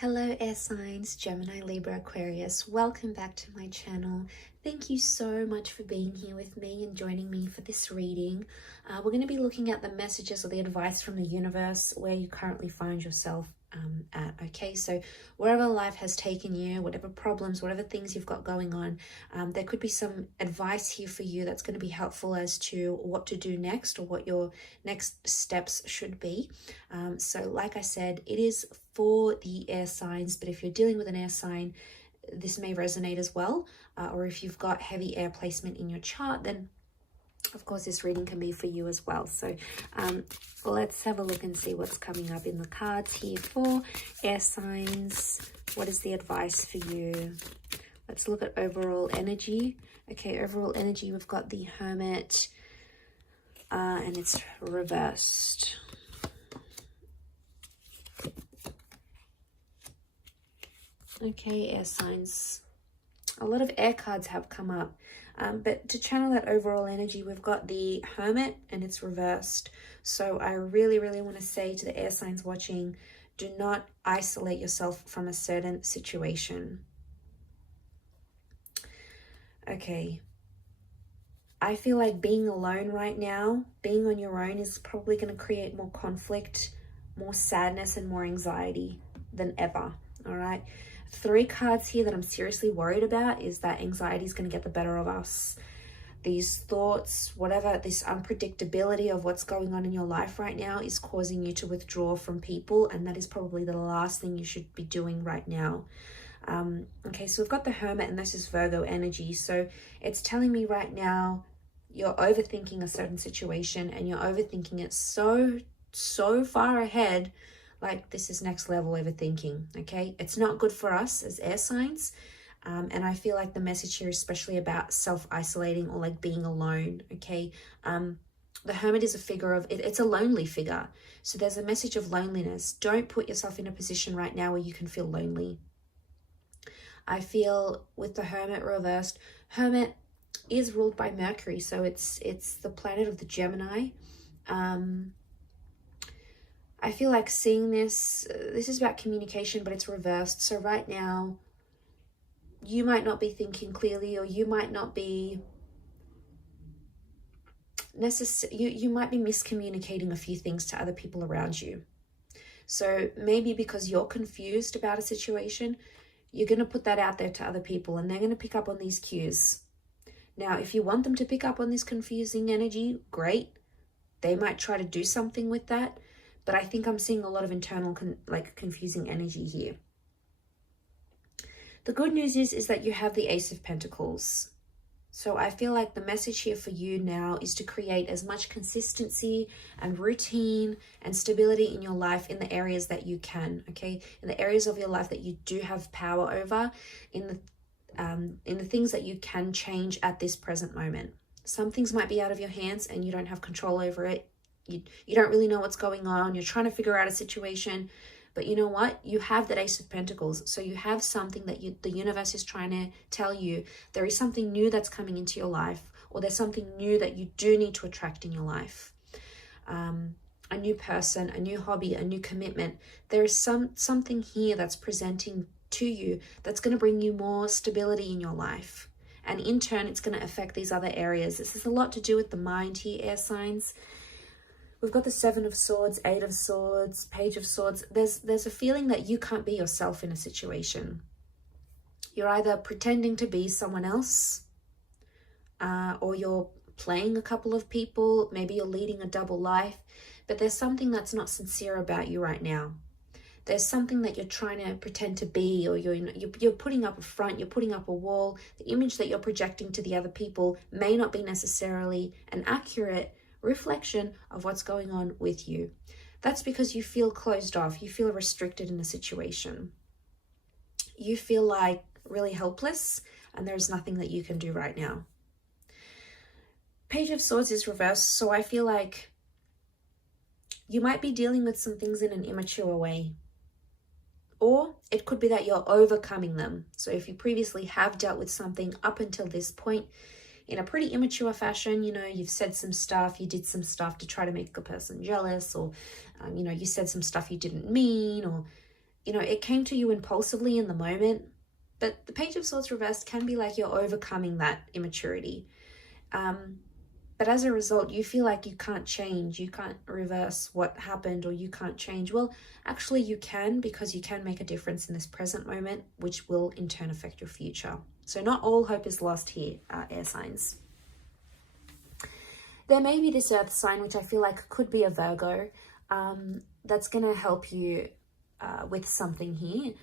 Hello air signs, Gemini, Libra, Aquarius. Welcome back to my channel. Thank you so much for being here with me and joining me for this reading. We're going to be looking at the messages or the advice from the universe where you currently find yourself at. Okay, so wherever life has taken you, whatever problems, whatever things you've got going on, there could be some advice here for you that's going to be helpful as to what to do next or what your next steps should be. So like I said, it is for the air signs, but if you're dealing with an air sign, this may resonate as well. Or if you've got heavy air placement in your chart, then of course this reading can be for you as well. So let's have a look and see what's coming up in the cards here for air signs. What is the advice for you? Let's look at overall energy. Okay, overall energy, we've got the Hermit and it's reversed. Okay, air signs. A lot of air cards have come up. But to channel that overall energy, we've got the Hermit and it's reversed. So I really want to say to the air signs watching, do not isolate yourself from a certain situation. Okay. I feel like being alone right now, being on your own is probably going to create more conflict, more sadness and more anxiety than ever. All right. 3 cards here that I'm seriously worried about is that anxiety is going to get the better of us. These thoughts, whatever, this unpredictability of what's going on in your life right now is causing you to withdraw from people, and that is probably the last thing you should be doing right now. Okay, so we've got the Hermit and this is Virgo energy. So it's telling me right now you're overthinking a certain situation and you're overthinking it so far ahead. Like this is next level overthinking, okay? It's not good for us as air signs. And I feel like the message here is especially about self-isolating or like being alone, okay? The Hermit is a figure of, it's a lonely figure. So there's a message of loneliness. Don't put yourself in a position right now where you can feel lonely. I feel with the Hermit reversed, Hermit is ruled by Mercury. So it's the planet of the Gemini. I feel like seeing this is about communication, but it's reversed. So right now, you might not be thinking clearly, or you might not be you might be miscommunicating a few things to other people around you. So maybe because you're confused about a situation, you're going to put that out there to other people and they're going to pick up on these cues. Now, if you want them to pick up on this confusing energy, great. They might try to do something with that. But I think I'm seeing a lot of internal confusing energy here. The good news is that you have the Ace of Pentacles. So I feel like the message here for you now is to create as much consistency and routine and stability in your life in the areas that you can, okay? In the areas of your life that you do have power over, in the things that you can change at this present moment. Some things might be out of your hands and you don't have control over it. You don't really know what's going on. You're trying to figure out a situation. But you know what? You have that Ace of Pentacles. So you have something that the universe is trying to tell you. There is something new that's coming into your life. Or there's something new that you do need to attract in your life. A new person, a new hobby, a new commitment. There is something here that's presenting to you that's going to bring you more stability in your life. And in turn, it's going to affect these other areas. This has a lot to do with the mind here, air signs. We've got the 7 of Swords, 8 of Swords, Page of Swords. There's a feeling that you can't be yourself in a situation. You're either pretending to be someone else, or you're playing a couple of people. Maybe you're leading a double life, but there's something that's not sincere about you right now. There's something that you're trying to pretend to be, or you're putting up a front, you're putting up a wall. The image that you're projecting to the other people may not be necessarily an accurate reflection of what's going on with you. That's because you feel closed off. You feel restricted in a situation. You feel like really helpless and there's nothing that you can do right now. Page of Swords is reversed. So I feel like you might be dealing with some things in an immature way. Or it could be that you're overcoming them. So if you previously have dealt with something up until this point, in a pretty immature fashion, you know, you've said some stuff, you did some stuff to try to make a person jealous, or, you know, you said some stuff you didn't mean, or you know, it came to you impulsively in the moment, but the Page of Swords reversed can be like you're overcoming that immaturity. But as a result, you feel like you can't change, you can't reverse what happened, or you can't change. Well, actually you can, because you can make a difference in this present moment, which will in turn affect your future. So not all hope is lost here, air signs. There may be this earth sign, which I feel like could be a Virgo, that's going to help you with something here.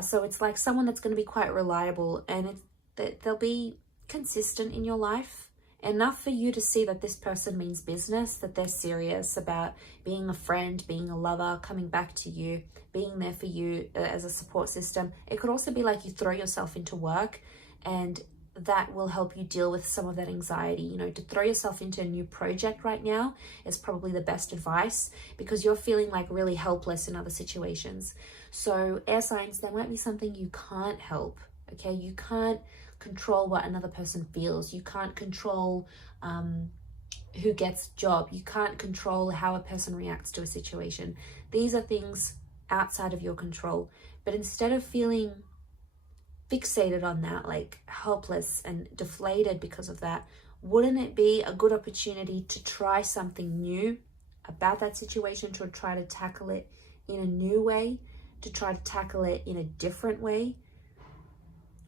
So it's like someone that's going to be quite reliable, and they'll be consistent in your life. Enough for you to see that this person means business, that they're serious about being a friend, being a lover, coming back to you, being there for you as a support system. It could also be like you throw yourself into work, and that will help you deal with some of that anxiety. You know, to throw yourself into a new project right now is probably the best advice, because you're feeling like really helpless in other situations. So air signs, there might be something you can't help, okay? You can't control what another person feels. You can't control who gets job. You can't control how a person reacts to a situation. These are things outside of your control. But instead of feeling fixated on that, like helpless and deflated because of that, wouldn't it be a good opportunity to try something new about that situation, to try to tackle it in a new way, to try to tackle it in a different way?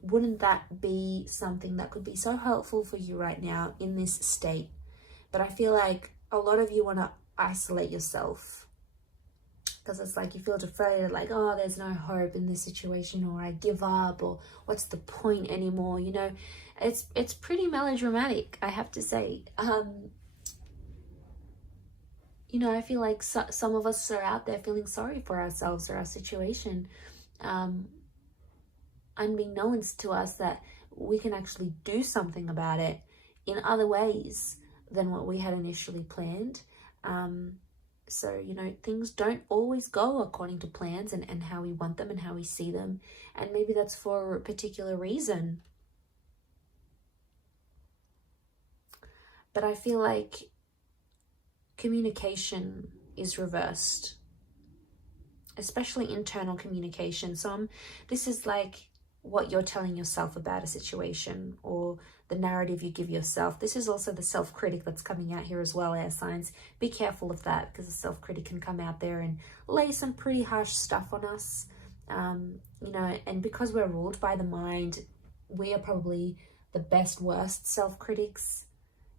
Wouldn't that be something that could be so helpful for you right now in this state? But I feel like a lot of you want to isolate yourself, because it's like you feel deflated, like, oh, there's no hope in this situation, or I give up, or what's the point anymore? You know, it's pretty melodramatic, I have to say. You know, I feel like some of us are out there feeling sorry for ourselves or our situation, unbeknownst to us that we can actually do something about it in other ways than what we had initially planned. So, you know, things don't always go according to plans and how we want them and how we see them. And maybe that's for a particular reason. But I feel like communication is reversed, especially internal communication. So this is like what you're telling yourself about a situation, or the narrative you give yourself. This is also the self-critic that's coming out here as well, air signs. Be careful of that, because the self-critic can come out there and lay some pretty harsh stuff on us. You know, and because we're ruled by the mind, we are probably the best, worst self-critics,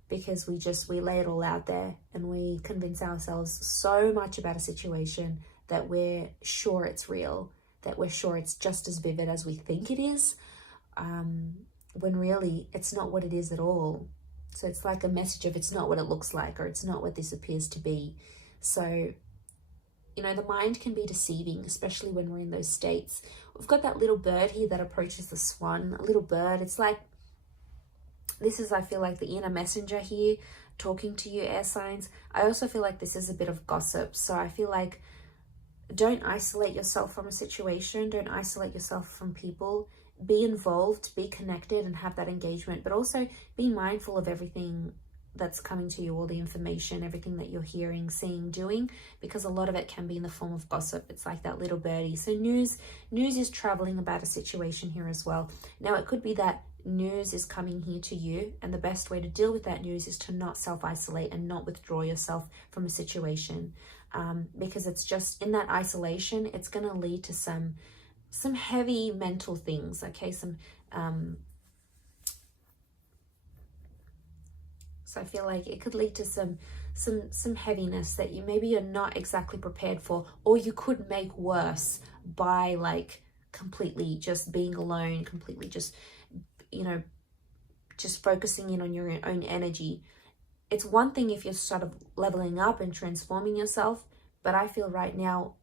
because we lay it all out there and we convince ourselves so much about a situation that we're sure it's real, that we're sure it's just as vivid as we think it is, when really it's not what it is at all. So it's like a message of it's not what it looks like, or it's not what this appears to be. So, you know, the mind can be deceiving, especially when we're in those states. We've got that little bird here that approaches the swan, a little bird. It's like, this is, I feel like, the inner messenger here talking to you, air signs. I also feel like this is a bit of gossip. So I feel like, don't isolate yourself from a situation. Don't isolate yourself from people. Be involved, be connected, and have that engagement. But also be mindful of everything that's coming to you, all the information, everything that you're hearing, seeing, doing, because a lot of it can be in the form of gossip. It's like that little birdie. So news is traveling about a situation here as well. Now, it could be that news is coming here to you, and the best way to deal with that news is to not self-isolate and not withdraw yourself from a situation, because it's just in that isolation, it's going to lead to some heavy mental things, okay? So I feel like it could lead to some heaviness that you're not exactly prepared for, or you could make worse by like completely just being alone, completely just, you know, just focusing in on your own energy. It's one thing if you're sort of leveling up and transforming yourself, but I feel right now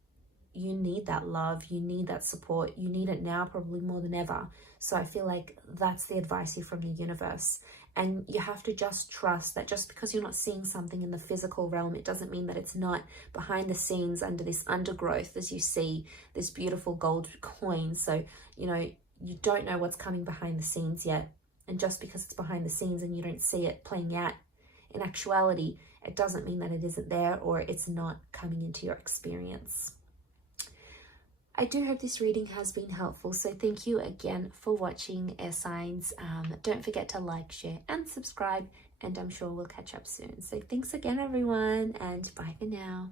you need that love, you need that support, you need it now probably more than ever. So I feel like that's the advice here from the universe. And you have to just trust that just because you're not seeing something in the physical realm, it doesn't mean that it's not behind the scenes under this undergrowth, as you see this beautiful gold coin. So, you know, you don't know what's coming behind the scenes yet. And just because it's behind the scenes and you don't see it playing out in actuality, it doesn't mean that it isn't there or it's not coming into your experience. I do hope this reading has been helpful. So thank you again for watching, air signs. Don't forget to like, share, and subscribe. And I'm sure we'll catch up soon. So thanks again, everyone, and bye for now.